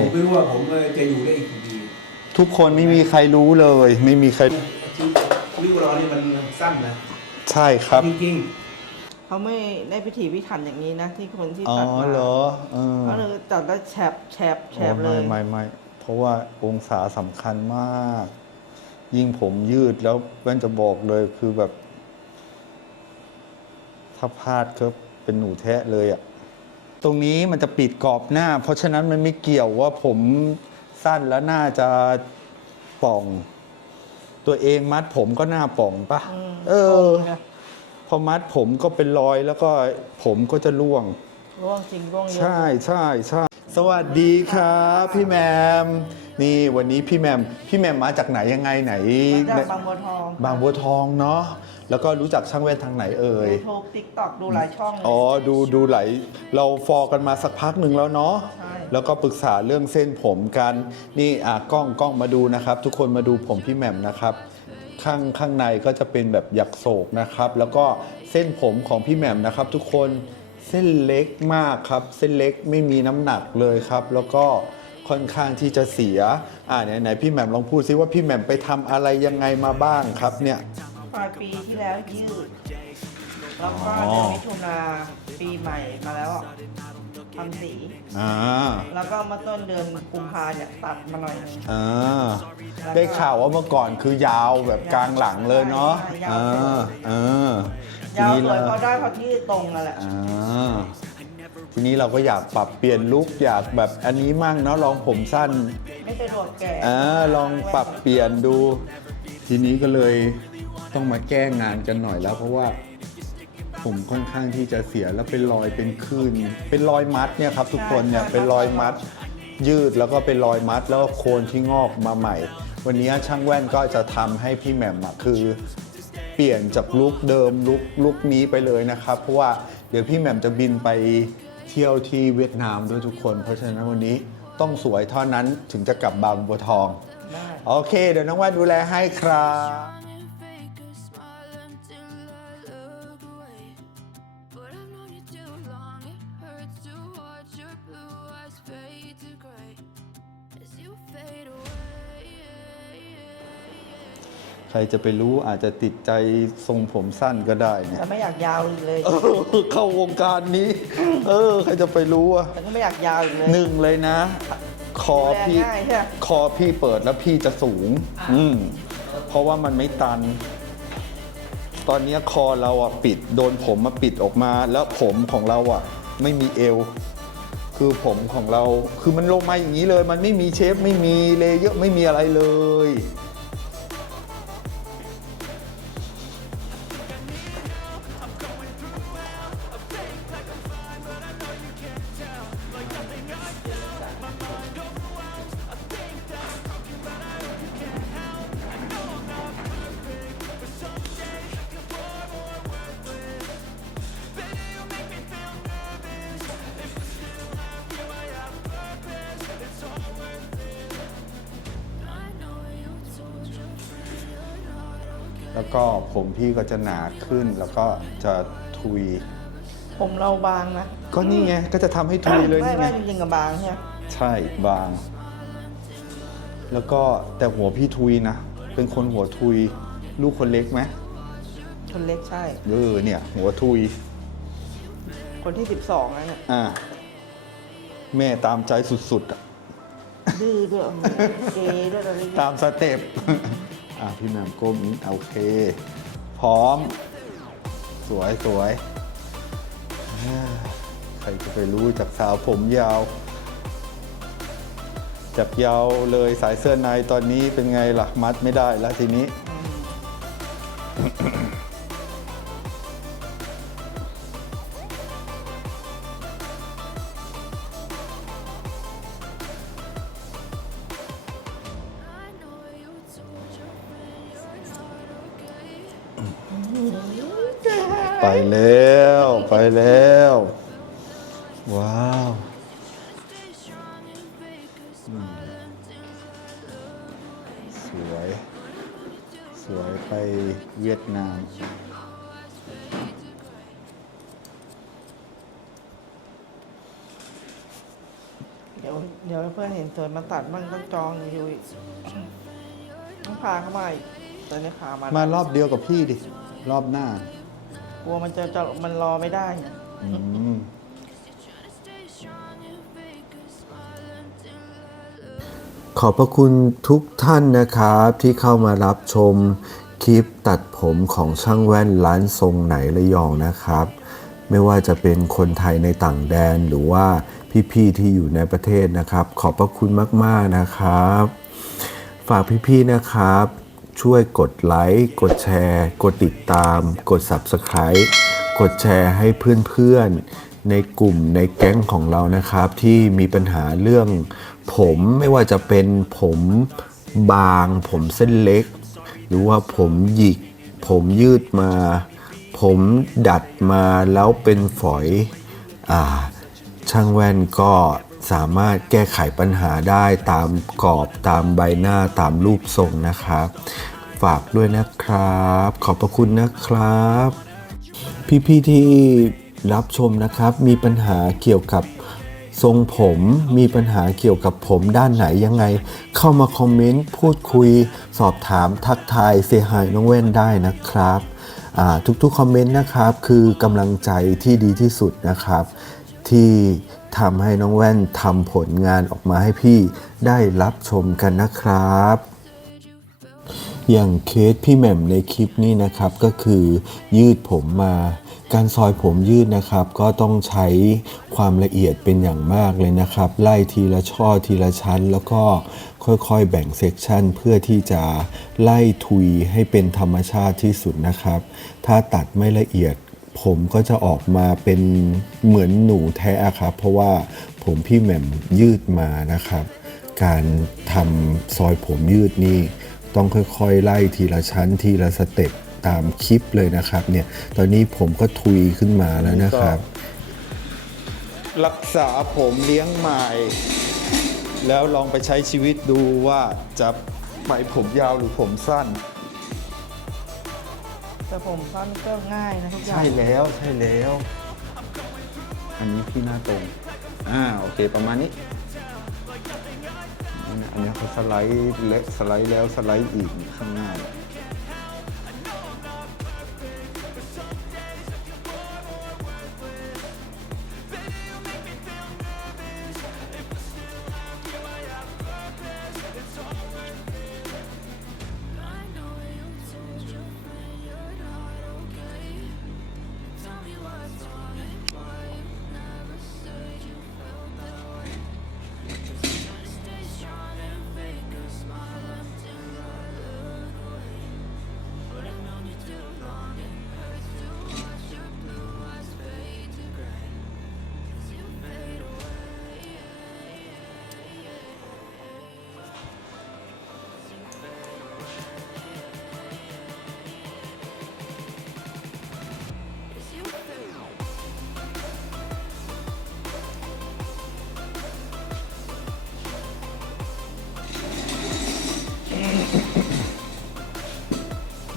ผมไม่รู้ว่าผมจะอยู่ได้อีกกี่ปีทุกคนไม่มีใครรู้เลย ไม่มีใครชีวิตชีวิตของเรานี่มันสั้นนะใช่ครับจริงเขาไม่ได้พิถีพิถันอย่างนี้นะที่คนที่อ๋อตัดมาเหรอเออเขาเลยตัดได้แฉบแฉบแฉบเลยไม่ไม่ไม่เพราะว่าองศาสำคัญมาก ยิ่งผมยืดแล้วแว่นจะบอกเลยคือแบบ ถ้าพลาดก็เป็นหนูแทะเลยอะ่ะ ตรงนี้มันจะปิดกรอบหน้า เพราะฉะนั้นมันไม่เกี่ยวว่าผมสั้นแล้วหน้าจะป่อง ตัวเองมัดผมก็หน้าป่องปะอืมเอตรองไงพอมัดผมก็เป็นรอยแล้วก็ผมก็จะร่วง ร่วงจริงร่วงเยอะใช่ใช่ใช่สวัสดีครับพี่แหมม นี่วันนี้พี่แหมม พี่แหมมมาจากไหนยังไงไหน มาจากบางบัวทอง บางบัวทองเนาะ แล้วก็รู้จักช่างแว่นทางไหนเอ่ย ยูทูบติ๊กต็อกดูหลายช่องเลยอ๋อ ดูดูไหลายเราฟอกันมาสักพักหนึ่งแล้วเนาะ ใช่ แล้วก็ปรึกษาเรื่องเส้นผมกัน นี่อะกล้องกล้องมาดูนะครับ ทุกคนมาดูผมพี่แหม่มนะครับ ข้างข้างในก็จะเป็นแบบหยักโศกนะครับ แล้วก็เส้นผมของพี่แหม่มนะครับ ทุกคนเส้นเล็กมากครับ เส้นเล็กไม่มีน้ำหนักเลยครับ แล้วก็ค่อนข้างที่จะเสีย อ่าไหนไหนพี่แหม่มลองพูดซิว่าพี่แหม่มไปทำอะไรยังไงมาบ้างครับเนี่ย ปลายปีที่แล้วยืด แล้วก็อ๋อเดือนมิถุนาปีใหม่มาแล้วอะทำสี อ่าแล้วก็มาต้นเดือนกุมภาเนี่ยตัดมาหน่อยนึงอ่าได้ข่าวว่าเมื่อก่อนคือยาวแบบกลางหลังเลยเนาะใช่ยาวอ่าอ่าทียาวนี้สวยเราพอได้พอที่ตรงนั่นแหละ อ่าทีนี้เราก็อยากปรับเปลี่ยนลุคอยากแบบอันนี้มั่งเนาะลองผมสั้น ไม่สะดวกแก่อ่าลองปรับเปลี่ยนดู ทีนี้ก็เลย ต้องมาแก้งานกันหน่อยแล้ว เพราะว่าผมค่อนข้างที่จะเสียแล้วเป็นรอยเป็นคลื่นเป็นรอยมัดเนี่ยครับทุกคนเนี่ยเป็นรอยมัดยืดแล้วก็เป็นรอยมัดแล้วก็โคนที่งอกมาใหม่ วันนี้ช่างแว่นก็จะทำให้พี่แหม่มอะคือเปลี่ยนจากลุคเดิมลุคลุคนี้ไปเลยนะครับ เพราะว่าเดี๋ยวพี่แหม่มจะบินไปเที่ยวที่เวียดนามด้วยทุกคน เพราะฉะนั้นวันนี้ต้องสวยเท่านั้นถึงจะกลับบางบัวทองได้โอเค เดี๋ยวน้องแว่นดูแลให้ครับ ใครจะไปรู้อาจจะติดใจทรงผมสั้นก็ได้เนี่ย แต่ไม่อยากยาวอีกเลย เออเข้าวงการนี้ เออ ใครจะไปรู้อะแต่ก็ไม่อยากยาวอีกเลย หนึ่งเลยนะ คอพี่ดูแลง่ายใช่ไหม คอพี่เปิดแล้วพี่จะสูง อืมเพราะว่ามันไม่ตัน ตอนนี้คอเราอะปิด โดนผมมาปิดออกมา แล้วผมของเราอะไม่มีเอว คือผมของเราคือมันลงมาอย่างนี้เลย มันไม่มีเชฟไม่มีเลเยอร์ไม่มีอะไรเลย ผมพี่ก็จะหนาขึ้นแล้วก็จะทุย ผมเราบางนะก็นี่ไงก็จะทำให้ทุยเลยไม่นี่ไง ไม่จริงๆกับบางใช่ไหมใช่บาง แล้วก็แต่หัวพี่ทุยนะ เป็นคนหัวทุย ลูกคนเล็กไหมคนเล็กใช่ เออเนี่ย หัวทุย คนที่12นั่นน่ะอะแม่ตามใจสุดๆอะดื้อด้วยเกย์ด้วยอะไรอย่างเงี้ยตามสเต็ป อะพี่แหม่มก้มนิดโอเค พร้อม สวยสวยใครจะไปรู้จากสาวผมยาว จับยาวเลยสายเสื้อในตอนนี้เป็นไงล่ะ มัดไม่ได้แล้วทีนี้ แล้ว ว้าว Stay strong and fake a smile until I look away. สวย สวยไปเวียดนามเดี๋ยวเดี๋ยวพพื่อนเห็นสวยมาตัดบ้างต้องจองอยู่อีกต้องพาเข้ามาอีกตอนนี้พามามารอบเดียวกับพี่ดิ รอบหน้าก ลัวมันจะจะมันรอไม่ได้ไงอืมขอบพระคุณทุกท่านนะครับ ที่เข้ามารับชมคลิปตัดผมของช่างแว่นร้านทรงไหนระยองนะครับ ไม่ว่าจะเป็นคนไทยในต่างแดนหรือว่าพี่ๆที่อยู่ในประเทศนะครับ ขอบพระคุณมากๆนะครับ ฝากพี่ๆนะครับ ช่วยกดไลค์ กดแชร์ กดติดตาม กด Subscribe กดแชร์ให้เพื่อนๆ ในกลุ่มในแก๊งของเรานะครับ ที่มีปัญหาเรื่องผมไม่ว่าจะเป็นผมบาง ผมเส้นเล็ก หรือว่าผมหยิก ผมยืดมา ผมดัดมาแล้วเป็นฝอย อ่า ช่างแว่นก็ สามารถแก้ไขปัญหาได้ตามกรอบตามใบหน้าตามรูปทรงนะครับ ฝากด้วยนะครับ ขอบพระคุณนะครับ พี่ๆที่รับชมนะครับ มีปัญหาเกี่ยวกับทรงผมมีปัญหาเกี่ยวกับผมด้านไหนยังไง เข้ามาคอมเมนต์พูดคุย สอบถามทักทายเซฮายน้องแว่นได้นะครับทุกๆคอมเมนต์นะครับคือกำลังใจที่ดีที่สุดนะครับ ที่ ทำให้น้องแว่นทำผลงานออกมาให้พี่ได้รับชมกันนะครับ อย่างเคสพี่แหม่มในคลิปนี้นะครับก็คือยืดผมมาการซอยผมยืดนะครับก็ต้องใช้ความละเอียดเป็นอย่างมากเลยนะครับ ไล่ทีละช่อทีละชั้น แล้วก็ค่อยๆแบ่งเซกชันเพื่อที่จะไล่ทุยให้เป็นธรรมชาติที่สุดนะครับ ถ้าตัดไม่ละเอียด ผมก็จะออกมาเป็นเหมือนหนูแท้ครับ เพราะว่าผมพี่แหม่มยืดมานะครับ การทำซอยผมยืดนี่ต้องค่อยๆ ไล่ทีละชั้นทีละสเต็ปตามคลิปเลยนะครับเนี่ยตอนนี้ผมก็ทุยขึ้นมาแล้วนะครับ รักษาผมเลี้ยงใหม่ แล้วลองไปใช้ชีวิตดูว่าจะไปผมยาวหรือผมสั้น แต่ผมสั้นก็ง่ายนะทุกอย่าง ใช่แล้วใช่แล้ว อันนี้พี่หน้าตรง อ่าโอเคประมาณนี้อันนี้อันนี้เขาสไลด์เละสไลด์แล้วสไลด์อีกข้างหน้า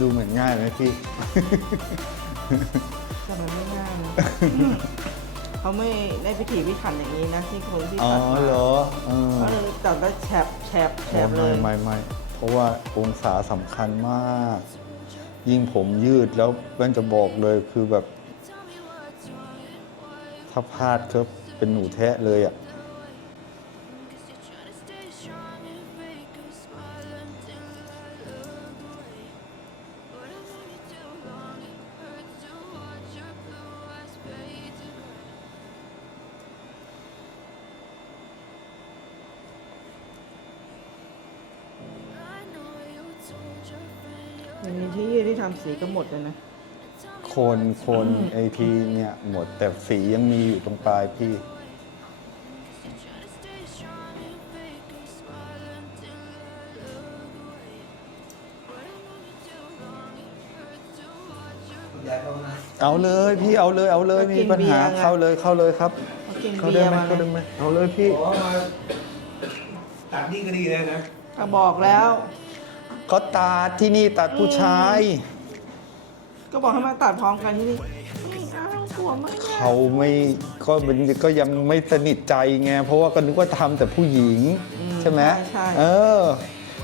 ดูเหมือนง่ายไหมพี่ แต่มันไม่ง่ายนะ เขาไม่ได้พิถีพิถันอย่างนี้นะที่คนที่อ๋อตัดมาเหรอเออเขาเลยตัดแล้วแฉบแฉบแฉบเลไม่ยไม่ไม่เพราะว่าองศาสำคัญมาก ยิ่งผมยืดแล้วแว่นจะบอกเลยคือแบบ ถ้าพลาดก็เป็นหนูแทะเลยอะอ ย่างนี้ที่ยืดที่ทำสีก็หมดเลยนะ โคนโคนไอทีเนี่ยหมดแต่สียังมีอยู่ตรงปลายพี่ย้ายเข้านะเอาเลยพี่เอาเลยเอาเลยก็กิมีนปัญหาเบียร์ไง เข้าเลยเข้าเลยครับเขากินเข้าเบีได้ยร์ไหมมาเข้าได้ไหมเอาเลยพี่ขอมาตัดนี่ก็ดีเลยนะ ก็บอกแล้ว ก็ตัดที่นี่ตัดผู้ชาย ก็บอกให้มาตัดพร้อมกันที่นี่ไม่เอากผัวมั้งเขาไม่ก็มันก็ยังไม่สนิทใจไงเพราะว่าก็นึกว่าทำแต่ผู้หญิง ใช่ไหมใช่เออ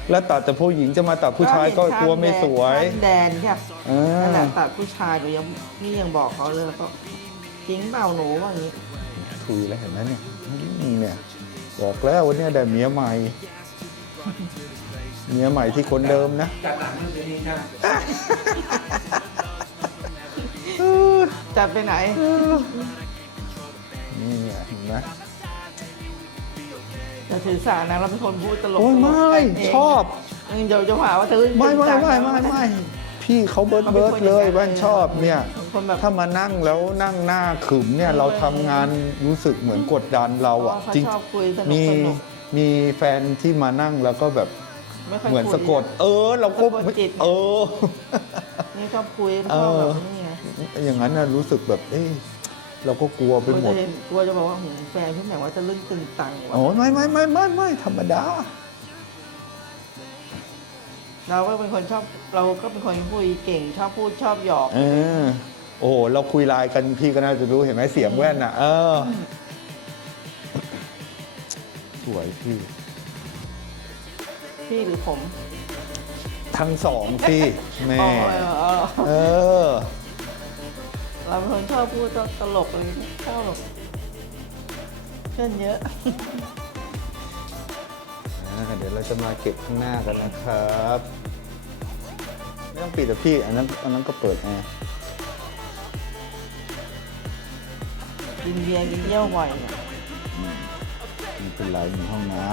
แล้วตัดแต่ผู้หญิงจะมาตัดผู้ชายก็กลัวไม่สวย ข้ามแดนค่ะเออนั่นแหละตัดผู้ชายก็ยังนี่ยังบอกเขาเลยแล้วก็จริงเปล่าหนูว่าอย่างนี้ ถุยแล้วเห็นไหมเนี่ยอืมเนี่ย บอกแล้ววันนี้ได้เมียใหม่ เมียใหม่ที่คนเดิมนะจัดหนังเรื่องนี้ช่างจัดไปไหน นี่ไงเห็นไหมจะถือสานะเราเป็นคนพูดตลกโอ้ยตลกไม่กันเงชอบเออเดี๋ยวจะหาว่าเธอไม่ไม่จริงจัไม่งไม่นะไม่พี่เขาเบิร์ดเขาเป็นเบิร์ดคนเลยอย่างนั้นแว่นชอบเนี่ยเป็นคนแบบถ้ามานั่งแล้วนั่งหน้าขึมเนี่ยเราทำงานรู้สึกเหมือนกดดันเราเพราะอะว่าเขาจริงชอบคุยสนุกมีสนุกมีแฟนที่มานั่งแล้วก็แบบ ไม่ค่อยเหมือนคุย สะกด เออ เราก็สะกดจิต เออ นี่ชอบคุยชอบแบบนี้ไงอย่างนั้นน่ะรู้สึกแบบ เอ้ยเราก็กลัวไปกลัวหมจะดเห็นกลัวจะบอกว่าหืมแฟนพี่แหม่มว่าจะลึกตึงตังว่ะโอ้ยไม่ไม่ไม่ไม่ไม่ธรรมดา เราก็เป็นคนชอบเราก็เป็นคนคุยเก่งชอบพูดชอบหยอก เออ โอ้โหเราคุยไลน์กันพี่ก็น่าจะรู้เห็นไหมเสียงแว่นอะ เออ สวยพี่ พี่หรือผม ทั้งสองพี่แม่อ๋อเออเออเออ เราเป็นคนชอบพูดตลกเลยชอบแบบเพื่อนเยอะ อ่าเดี๋ยวเราจะมาเก็บข้างหน้ากันนะครับไม่ต้องปิดแต่พี่อันนั้นอันนั้นก็เปิดแอร์กินเบียร์กินเยี่ยวบ่อยเนี่ยไม่เป็นไรมีห้องน้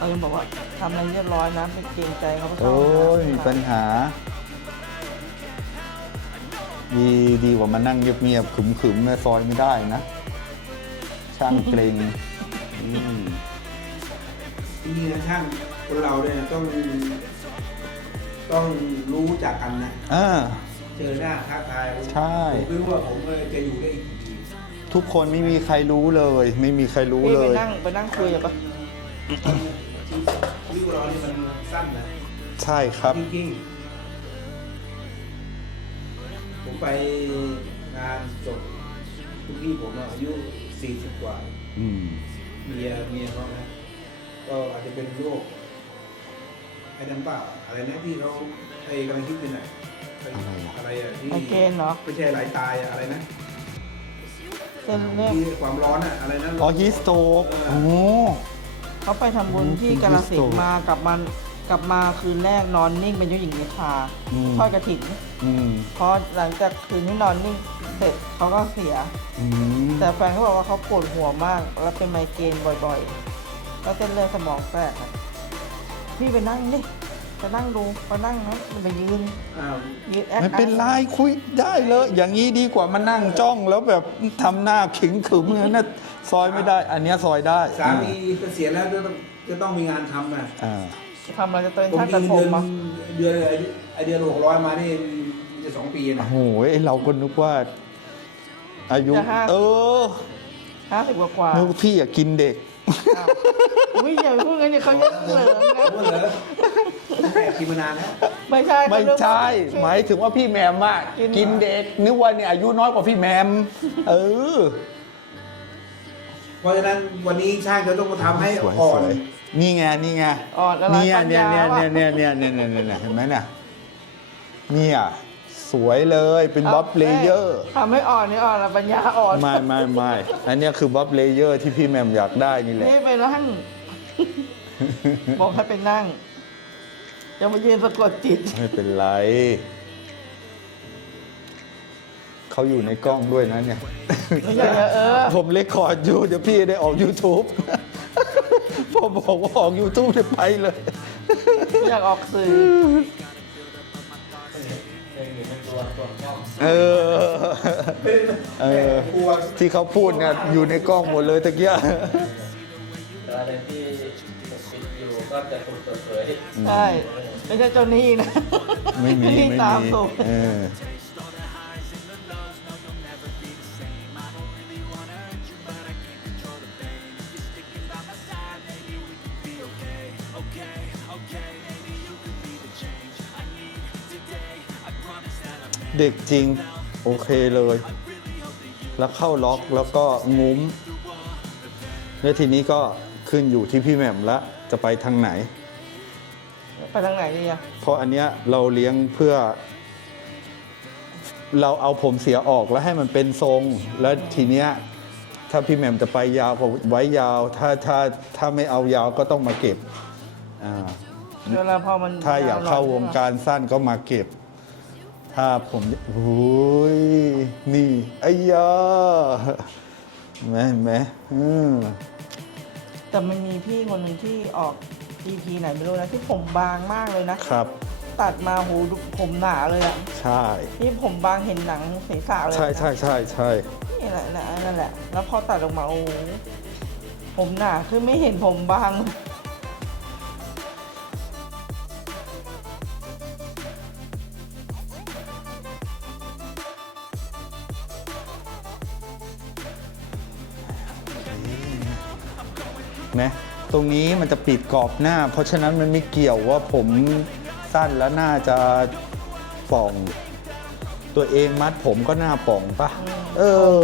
เรายังบอกว่าทำอะไรเรียบร้อยนะไม่เกรงใจเขาไม่ำเข้าโอ้ยห้องน้ำมีปัญหา ดีดีกว่ามานั่งเงียบๆขึมๆในซอยไม่ได้นะ ช่างเกรงอืมจริงๆนะช่างคนเราเนี่ยต้อง ต้องรู้จักกันนะ อ่า เจอหน้าทักทายใช่ ผมไม่รู้ว่าผมจะอยู่ได้อีกกี่ปีทุกคนไม่มีใครรู้เลย ไม่มีใครรู้พี่เลไปย นั่งไปนั่งคุยกับปะชีวิต เรานี่มันสั้นนะใช่ครับ จริงๆผมไปงานศพคุณพี่ผมอะอายุสี่สิบกว่าอืม เมียเมียเขานะก็อาจจะเป็นโรคไอ้นั่นเปล่าอะไรนะที่เขาไอ้กำลังคิดอยู่น่ะไอ้อะไรอะที่ไอเกณฑ์เหรอไม่ใช่ไหลตายอะอะไรนะเส้นเลือดที่ความร้อนอะอะไรนะ อ๋อฮิสโตกโอ้ เขาไปทำบุญที่อืมกาลสินเป็นธุ์มากลับมากลับมาคืนแรกนอนนิ่งเป็นเจ้าหญิงนิทราอืม ทอดกระถิ่นอืมเพราะหลังจากคืนที่นอนนิ่งเสร็จเขาก็เสีย อืมแต่แฟนเขาบอกว่าเขาปวดหัวมาก แล้วเป็นไมเกรนบ่อยๆแล้วเส้นเลือดสมองแตกอะพี่ไปนั่งดิไปนั่งดูไปนั่งนะมันไปยืนอ้าวยืนแอคไม่เป็นไรคุยได้เลย อย่างนี้ดีกว่ามานั่งจ้องแล้วแบบทำหน้าขึงขึมอย่างนั้นนะ ซอยไม่ได้ อันเนี้ยซอยได้สามีเกษียณแล้วจะต้องจะต้องมีงานทำอะอ่า ทำอะไรจะเตือนผมชาติมีแต่ผเดืมอนมาเดือนไอ้ไอเดือนหกร้อยมานี่จะสองปีโอ้นะโหไอ้เราก็นึกว่า อายุ เออห้าสิบกว่าๆนึกว่าพี่อยากกินเด็ก อ้าวอุ้ยอย่าไปพูดงั้นเดี๋ยวเขาจะเหลิงนะรู้เหรอผมแอบกินมานานแล้วไม่ใช่ไม่ใช่เขาหมายถึงว่าพี่แหมมอะกินกินเด็ก นึกว่าเนี่ยอายุน้อยกว่าพี่แหมม เออ เพราะฉะนั้นวันนี้ช่างจะต้องมาทำให้สวยอ่อสนวยนี่ไงนี่ไงอ่อนละลายเนี่ยปัญเนี่ยญาเนี่ยว่ะเนี่ยเนี่ยเนี่ยเนี่ยเนี่ยเนี่ยเห็นไหมเนี่ยเนี่ยสวยเลยเป็นบ๊อบเลเยอร์ทำให้อ่อนนี่อ่อนละปัญญาอ่อนไม่ไม่ไม่อันเนี้ยคือบ๊อบเลเยอร์ที่พี่แหมมอยากได้นี่แหละ นี่ไปนั่ง บอกให้ไปนั่งจะมายืนสะกดจิต ไม่เป็นไร เขาอยู่ในกล้องด้วยนะเนี่ยไม่ใช่เออ ผมเลคคอร์ดอยู่ เดี๋ยวพี่ได้ออก YouTube พอบอกว่าออก YouTube จะไปเลย อยากออกสื่อเออเออกลัวที่เขาพูดเนี่ยอยู่ในกล้องหมดเลยตะเกียแต่อะไรที่ปิดอยู่ก็จะถูกเปิดเผยใช่ ไม่ใช่เจ้าหนี้นะไม่มีหนี้ไม่ตามมีสุก เออเด็กจริง โอเคเลย แล้วเข้าล็อกแล้วก็งุ้ม แล้วทีนี้ก็ขึ้นอยู่ที่พี่แหม่มละจะไปทางไหน ไปทางไหนดีอะเพราะอันเนี้ยเราเลี้ยงเพื่อ เราเอาผมเสียออกแล้วให้มันเป็นทรง แล้วทีเนี้ยถ้าพี่แหม่มจะไปยาวก็ไว้ยาว ถ้าถ้าถ้าไม่เอายาวก็ต้องมาเก็บอ่าเวลาพอมันถ้าอยากเข้าวงการสั้นก็มาเก็บ ถ้าผมโอ้ยนี่ไอ้ยาแม่แม่อืมแต่มันมีพี่คนหนึ่งที่ออก EP ไหนไม่รู้นะที่ผมบางมากเลยนะ ครับ ตัดมาหูดูผมหนาเลยอะใช่ ที่ผมบางเห็นหนังศีรษะเลยนะใช่ใช่ใช่ใช่นี่แหละนะนั่นแหละ แล้วพอตัดออกมาโอ้โหผมหนาคือไม่เห็นผมบาง นะตรงนี้มันจะปิดกรอบหน้า เพราะฉะนั้นมันไม่เกี่ยวว่าผมสั้นแล้วหน้าจะป่อง ตัวเองมัดผมก็หน้าป่องปะเออ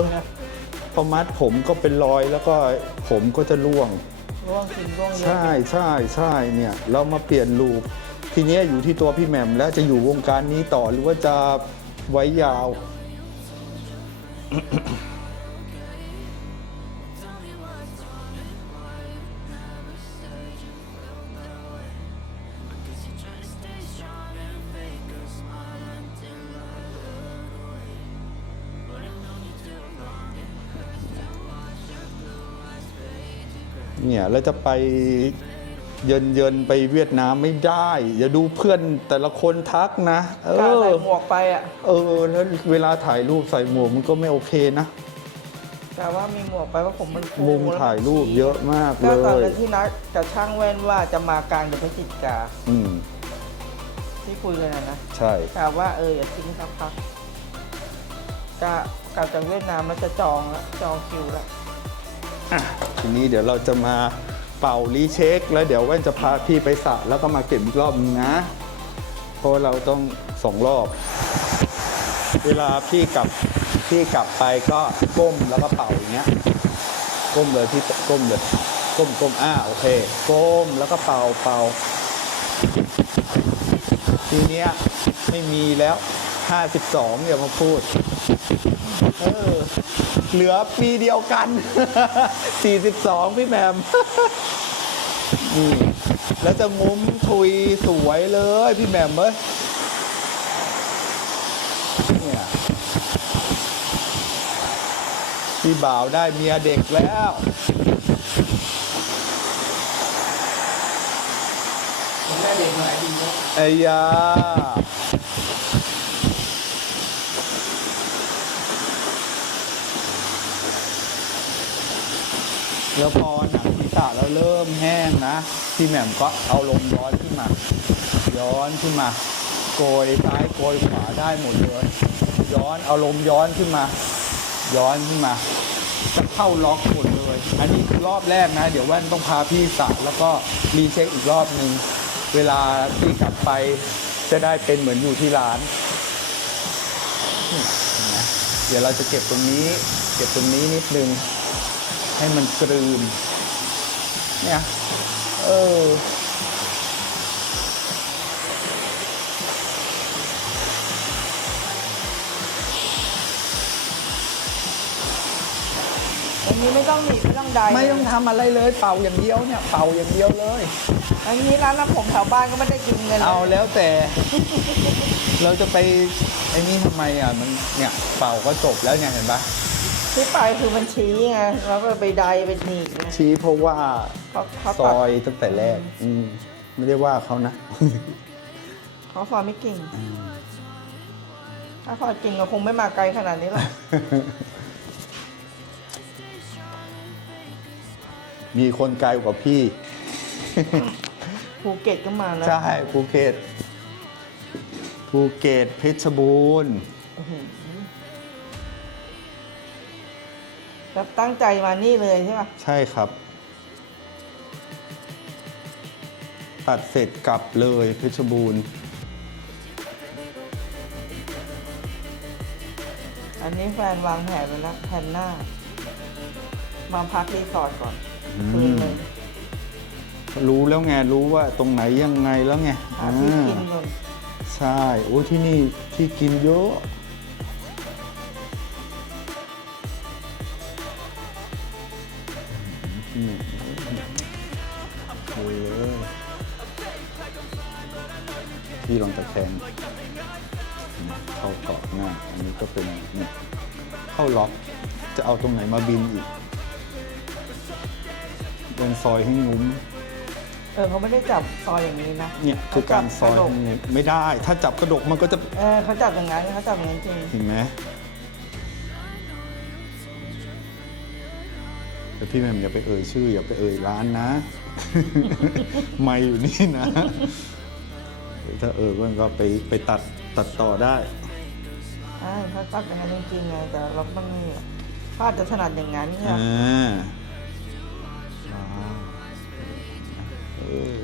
พอมัดผมก็เป็นรอยแล้วก็ผมก็จะร่วง ร่วงจริงร่วงเยอะใช่ใช่ใช่เนี่ย เรามาเปลี่ยนรูป ทีเนี้ยอยู่ที่ตัวพี่แหม่มแล้วจะอยู่วงการนี้ต่อหรือว่าจะไว้ยาว เนี่ยแล้วจะไปเยินเยินๆไปเวียดนามไม่ได้อย่าดูเพื่อนแต่ละคนทักนะ เอกล้าอใส่หมวกไปอะเออ แล้วเวลาถ่ายรูปใส่หมวกมันก็ไม่โอเคนะแต่ว่ามีหมวกไปว่าผมมันฟูมุมแล้วนถ่ายรูปเยอะมากก็เลตอนย นั้นที่นัดกับช่างแว่นว่าจะมากลางเดือนพฤศจิกาอืม ที่คุยกันนะนะใช่กล่าวว่าเอออย่าทิ้งสักพักกะกลับจากเวียดนามแล้วจะจองแล้วจองคิวแล้ว อะทีนี้เดี๋ยวเราจะมาเป่ารีเช็ค แล้วเดี๋ยวแว่นจะพาพี่ไปสระแล้วก็มาเก็บอีกรอบนึงนะ เพราะเราต้องสองรอบ เวลาพี่กลับพี่กลับไปก็ก้มแล้วก็เป่าอย่างเงี้ย ก้มเลยพี่ก้มเลยก้มก้มอ่าโอเค ก้มแล้วก็เป่าเป่าทีเนี้ยไม่มีแล้ว 52อย่ามาพูด เออ เหลือปีเดียวกัน42พี่แหมมนี่แล้วจะงุ้มทุยสวยเลยพี่แหมมเอ้ยเนี่ยพี่บ่าวได้เมียเด็กแล้วมันได้เด็กหน่อยดีนะไอ้ยา แล้วพอหนังศีรษะเราเริ่มแห้งนะพี่แหม่มก็เอาลมย้อนขึ้นมา ย้อนขึ้นมา โกยซ้ายโกยขวาได้หมดเลยย้อนเอาลมย้อนขึ้นมา ย้อนขึ้นมาจะเข้าล็อกหมดเลย อันนี้รอบแรกนะ เดี๋ยวแว่นต้องพาพี่สระแล้วก็รีเช็คอีกรอบหนึ่งเวลาพี่กลับไปจะได้เป็นเหมือนอยู่ที่ร้านนะเดี๋ยวเราจะเก็บตรงนี้ เก็บตรงนี้นิดนึง ให้มันกลืน เนี่ย เออ อันนี้ไม่ต้องหนีบไม่ต้องใดไม่ต้องทำอะไรเลย เป่าอย่างเดียวเนี่ย เป่าอย่างเดียวเลย อันนี้ร้านน้ำผมแถวบ้านก็ไม่ได้กินเงินเอาแล้วแต่ เราจะไปไอ้นี่ทำไมอะ มันเนี่ย เป่าก็จบแล้วเนี่ยเห็นปะ ที่ไปคือมันชี้ไงแล้วก็ไปใดไปหนีบไงชี้เพราะว่าเขาเขาซตัดอยตั้งแต่แรก อืมไม่ได้ว่าเขานะ เขาฟอร์มไม่เก่ง ถ้าฟอร์มเก่งก็คงไม่มาไกลขนาดนี้หรอกมีคนไกลกว่าพี่ ภูเก็ตก็มาแล้วใช่ภูเก็ตภูเก็ตเพชรบูรณ์ แล้วตั้งใจมานี่เลยใช่ป่ะใช่ครับ ตัดเสร็จกลับเลยเพชรบูรณ์ออันนี้แฟนวางแผนไว้แล้วแผนหน้า มาพักรีสอร์ทก่อนอืคืนมหนึ่งรู้แล้วไงรู้ว่าตรงไหนยังไงแล้วไงหาที่กินก่อน ใช่โอ้ยที่นี่ที่กินเยอะ ที่ลองตะแคงเข้าเกาะหน้าอันนี้ก็เป็นเนี่ยเข้าล็อกจะเอาตรงไหนมาบินอีกเป็นซอยให้งุ้มเออเขาไม่ได้จับซอยอย่างนี้นะเนี่ยคือการซอยเขจับกระดกให้งุ้มไม่ได้ ถ้าจับกระดกมันก็จะเออเขาจับอย่างนั้นเขาจับอย่างนั้นจริงเห็นไหมแต่พี่แหม่มอย่าไปเอ่ยชื่ออย่าไปเอ่ยร้านนะ ไม่อยู่นี่นะ ถ้าเอ่ยมันก็ไปไปตัดตัดต่อได้ใช่เขาจับอย่างนั้นจริงๆไงแต่เราต้องนี่เขาอาจจะถนัดอย่างนั้นไงอ่าว้าวเออ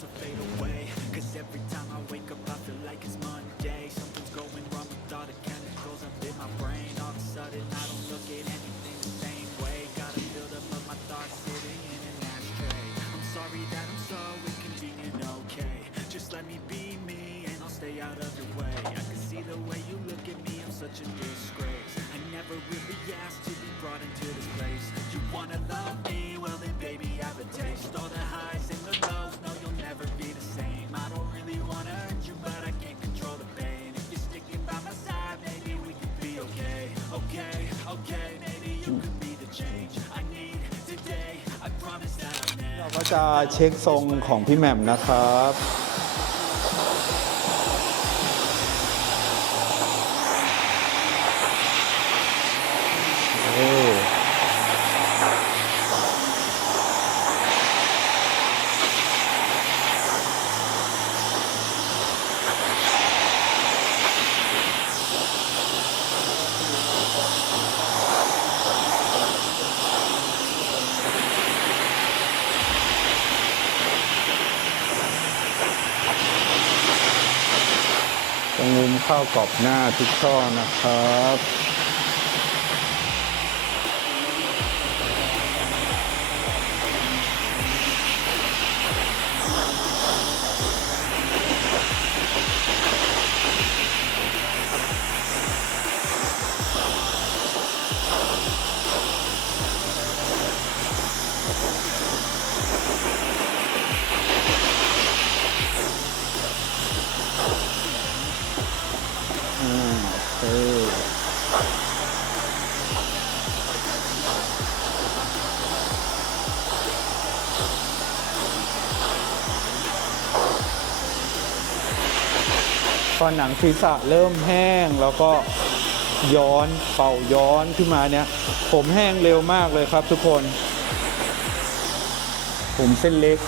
to fade away. Cause every time I wake up, I feel like it's Monday. Okay. Okay, maybe you could be the change I need today. I promise that I'll never. เราก็จะเช็คทรงของพี่แหม่มนะครับ เอ้ตรงมุมเข้า กรอบหน้าทุกช่อนะครับ พอหนังศีรษะเริ่มแห้งแล้วก็ย้อนเป่าย้อนขึ้นมาเนี่ย ผมแห้งเร็วมากเลยครับทุกคน ผมเส้นเล็ก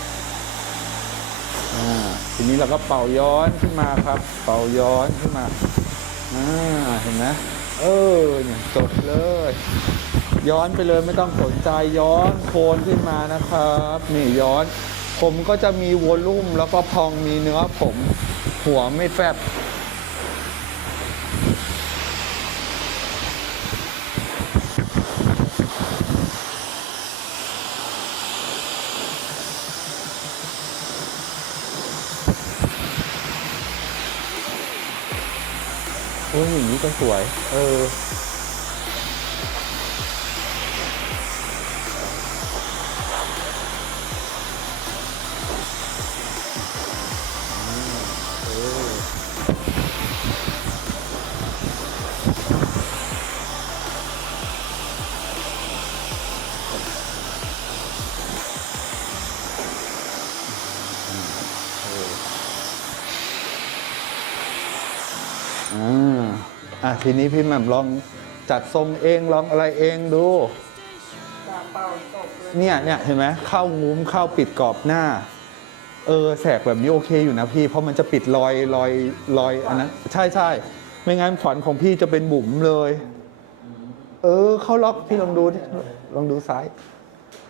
อ่าทีนี้เราก็เป่าย้อนขึ้นมาครับ เป่าย้อนขึ้นมาอ่าเห็นไหมเออเนี่ยจดเลย ย้อนไปเลยไม่ต้องสนใจย้อนโคนขึ้นมานะครับ นี่ย้อน ผมก็จะมีวอลลุ่มแล้วก็พองมีเนื้อผม หัวไม่แฟบโอ้ยอย่างนี้ก็สวย เออ ทีนี้พี่แหม่มลองจัดทรงเองลองอะไรเองดูเนี่ยเนี่ยเห็นไหมเข้างุ้มเข้าปิดกรอบหน้า เออแสกแบบนี้โอเคอยู่นะพี่ เพราะมันจะปิดรอยรอยรอยอันนั้นใช่ใช่ไม่งั้นขวัญของพี่จะเป็นบุ๋มเลย เออเข้าล็อกพี่ลองดูดิลองดูซ้าย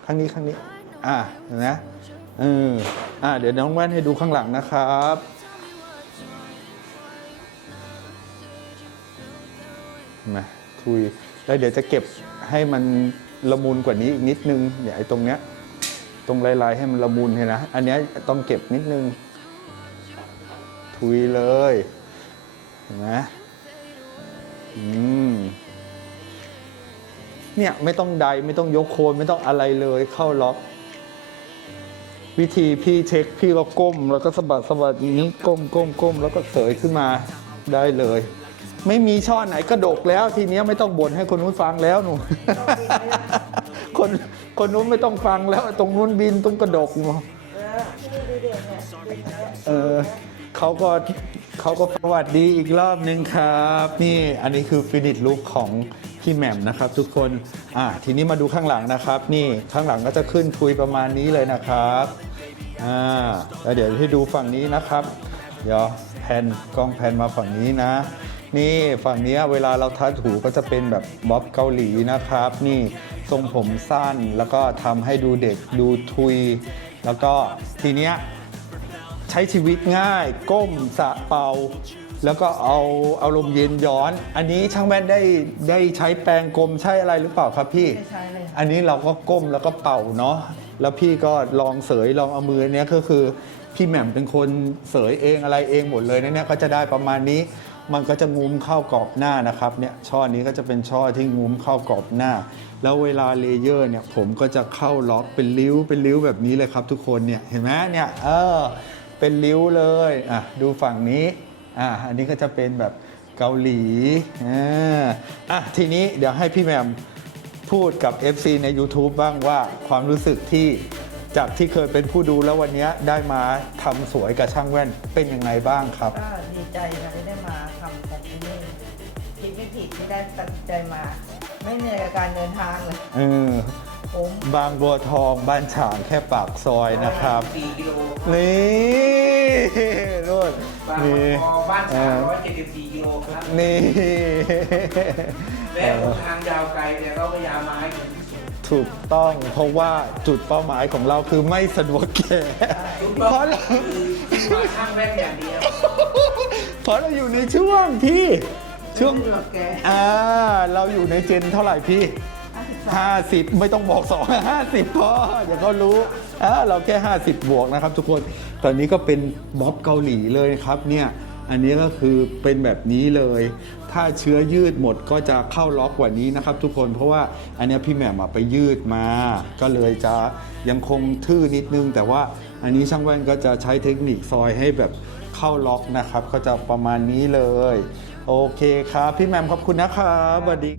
ข้างนี้ข้างนี้ อะเห็นไหมเอออะเดี๋ยวน้องแว่นให้ดูข้างหลังนะครับ เห็นไหมทุยแล้วเดี๋ยวจะเก็บให้มันละมุนกว่านี้อีกนิดนึงอย่าไอ้ตรงเนี้ยตรงลายๆให้มันละมุนเห็นนะอันเนี้ยต้องเก็บนิดนึง ทุยเลยเห็นไหมอืมเนี่ยไม่ต้องใดไม่ต้องยกโคนไม่ต้องอะไรเลยเข้าล็อก วิธีพี่เช็คพี่ก็ก้ม แล้วก็สะบัดสะบัดอย่างนี้ก้มก้มก้มแล้วก็เสยขึ้นมาได้เลย ไม่มีช่อไหนกระดกแล้วทีนี้ไม่ต้องบ่นให้คนนู้นฟังแล้วหนูคนคนนู้นไม่ต้องฟังแล้ว ตรงนู้นบินตรงกระดกหนูเออที่ดูเด็กเนี่ยดูเออเขาก็เขาก็สวัสดีอีกรอบนึงครับ นี่อันนี้คือฟินิชลุคของพี่แหม่มนะครับ ทุกคนอ่าทีนี้มาดูข้างหลังนะครับ นี่ข้างหลังก็จะขึ้นคุยประมาณนี้เลยนะครับอ่าแล้วเดี๋ยวให้ดูฝั่งนี้นะครับ เดี๋ยวแพนกล้องแพนมาฝั่งนี้นะ นี่ฝั่งนี้เวลาเราทัดหูก็จะเป็นแบบบ๊อบเกาหลีนะครับ นี่ทรงผมสั้นแล้วก็ทำให้ดูเด็กดูทุย แล้วก็ทีเนี้ยใช้ชีวิตง่าย ก้มสะเป่าแล้วก็เอาเอาลมเย็นย้อน อันนี้ช่างแว่นได้ได้ใช้แปรงกลมใช้อะไรหรือเปล่าครับพี่ ไม่ใช่เลยอันนี้เราก็ก้มแล้วก็เป่าเนาะแล้วพี่ก็ลองเสยลองเอามือเนี้ยก็คือพี่แหม่มเป็นคนเสยเองอะไรเองหมดเลยนะเนี่ยก็จะได้ประมาณนี้ มันก็จะงุ้มเข้ากรอบหน้านะครับเนี่ยช่อนี้ก็จะเป็นช่อที่งุ้มเข้ากรอบหน้า แล้วเวลาเลเยอร์เนี่ยผมก็จะเข้าล็อกเป็นริ้วเป็นริ้วแบบนี้เลยครับ ทุกคนเนี่ยเห็นไหมเนี่ยเออเป็นริ้วเลยอะดูฝั่งนี้อะอันนี้ก็จะเป็นแบบเกาหลีอ่าอะทีนี้เดี๋ยวให้พี่แหม่มพูดกับ FC ใน YouTube บ้างว่าความรู้สึกที่จากที่เคยเป็นผู้ดูแล้ววันนี้ได้มาทำสวยกับช่างแว่นเป็นยังไงบ้างครับ ก็ดีใจค่ะที่ได้มา ไม่ผิดที่ได้ตัดสินใจมา ไม่เหนื่อยกับการเดินทางเลยเออผมบางบัวทองบ้านฉางแค่ปากซอยนะครับ4กิโลนี่นู่นบางนี่บัวทองบ้านเอฉางอ174กิโลครับนี่และทางยาวไกลเนี่ยก็พยายามมาให้ถึงที่สุดถูกต้องเพราะว่าจุดเป้าหมายของเราคือไม่สะดวกแก่จุดเพเป้าราะหเรามายคือมาช่างแว่นอย่างเดียว เพราะเราอยู่ในช่วงที่ ช่วงไม่เหลือแกอ่าเราอยู่ในเจนเท่าไหร่พี่ 50 ไม่ต้องบอก2 50พอเดี๋ยวเขารู้อ่าเราแค่ 50 บวกนะครับ ทุกคนตอนนี้ก็เป็นม็อบเกาหลีเลยครับเนี่ยอันนี้ก็คือเป็นแบบนี้เลย ถ้าเชื้อยืดหมดก็จะเข้าล็อกกว่านี้นะครับ ทุกคนเพราะว่าอันเนี้ยพี่แหม่มอะไปยืดมา ก็เลยจะยังคงทื่อนิดนึง แต่ว่าอันนี้ช่างแว่นก็จะใช้เทคนิคซอยให้แบบเข้าล็อกนะครับ ก็จะประมาณนี้เลย โอเคครับ พี่แหม่มขอบคุณนะครับสวัสดี